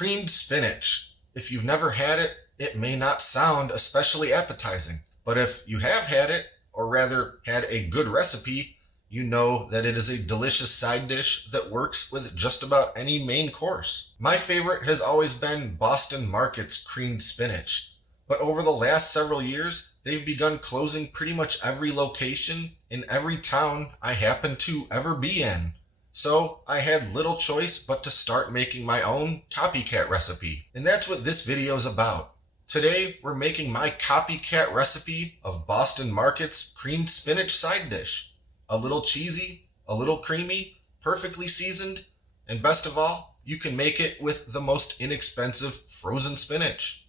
Creamed spinach. If you've never had it, it may not sound especially appetizing. But if you have had it, or rather had a good recipe, you know that it is a delicious side dish that works with just about any main course. My favorite has always been Boston Market's creamed spinach. But over the last several years, they've begun closing pretty much every location in every town I happen to ever be in. So I had little choice but to start making my own copycat recipe. And that's what this video is about. Today, we're making my copycat recipe of Boston Market's creamed spinach side dish. A little cheesy, a little creamy, perfectly seasoned, and best of all, you can make it with the most inexpensive frozen spinach.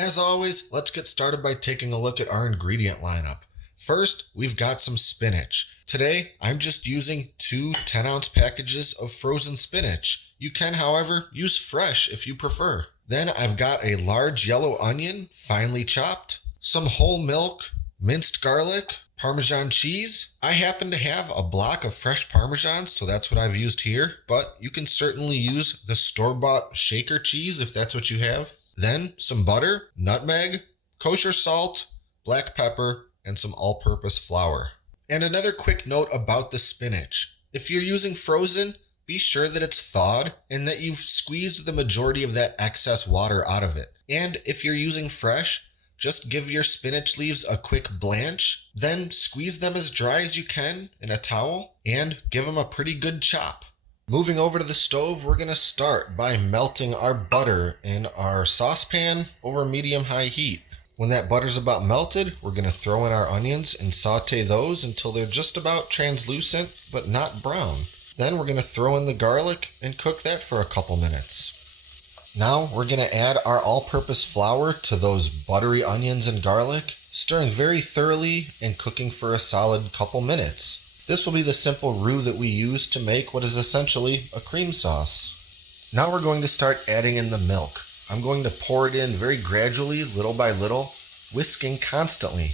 As always, let's get started by taking a look at our ingredient lineup. First, we've got some spinach. Today, I'm just using two 10-ounce packages of frozen spinach. You can, however, use fresh if you prefer. Then I've got a large yellow onion, finely chopped, some whole milk, minced garlic, Parmesan cheese. I happen to have a block of fresh Parmesan, so that's what I've used here, but you can certainly use the store-bought shaker cheese if that's what you have. Then some butter, nutmeg, kosher salt, black pepper, and some all-purpose flour. And another quick note about the spinach. If you're using frozen, be sure that it's thawed and that you've squeezed the majority of that excess water out of it. And if you're using fresh, just give your spinach leaves a quick blanch, then squeeze them as dry as you can in a towel and give them a pretty good chop. Moving over to the stove, we're going to start by melting our butter in our saucepan over medium-high heat. When that butter's about melted, we're going to throw in our onions and saute those until they're just about translucent but not brown. Then we're going to throw in the garlic and cook that for a couple minutes. Now we're going to add our all-purpose flour to those buttery onions and garlic, stirring very thoroughly and cooking for a solid couple minutes. This will be the simple roux that we use to make what is essentially a cream sauce. Now we're going to start adding in the milk. I'm going to pour it in very gradually, little by little, whisking constantly.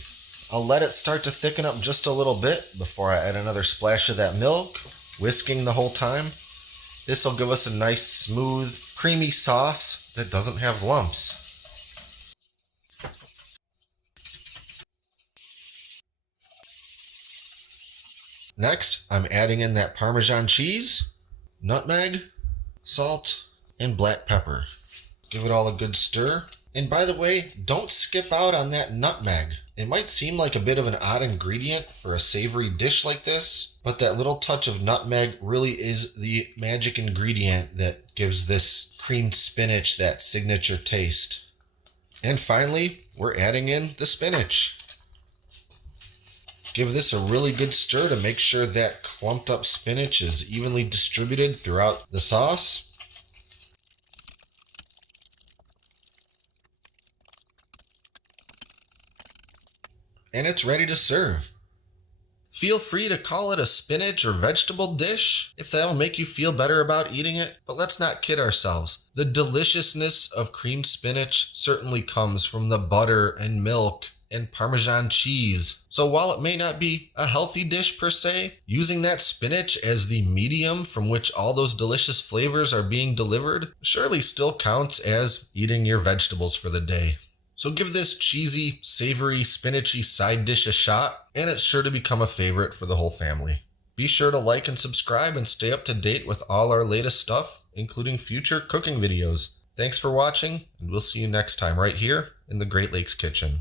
I'll let it start to thicken up just a little bit before I add another splash of that milk, whisking the whole time. This will give us a nice, smooth, creamy sauce that doesn't have lumps. Next, I'm adding in that Parmesan cheese, nutmeg, salt, and black pepper. Give it all a good stir. And by the way, don't skip out on that nutmeg. It might seem like a bit of an odd ingredient for a savory dish like this, but that little touch of nutmeg really is the magic ingredient that gives this creamed spinach that signature taste. And finally, we're adding in the spinach. Give this a really good stir to make sure that clumped up spinach is evenly distributed throughout the sauce. And it's ready to serve. Feel free to call it a spinach or vegetable dish if that'll make you feel better about eating it, but let's not kid ourselves. The deliciousness of creamed spinach certainly comes from the butter and milk and Parmesan cheese. So while it may not be a healthy dish per se, using that spinach as the medium from which all those delicious flavors are being delivered surely still counts as eating your vegetables for the day. So give this cheesy, savory, spinachy side dish a shot, and it's sure to become a favorite for the whole family. Be sure to like and subscribe and stay up to date with all our latest stuff, including future cooking videos. Thanks for watching, and we'll see you next time right here in the Great Lakes Kitchen.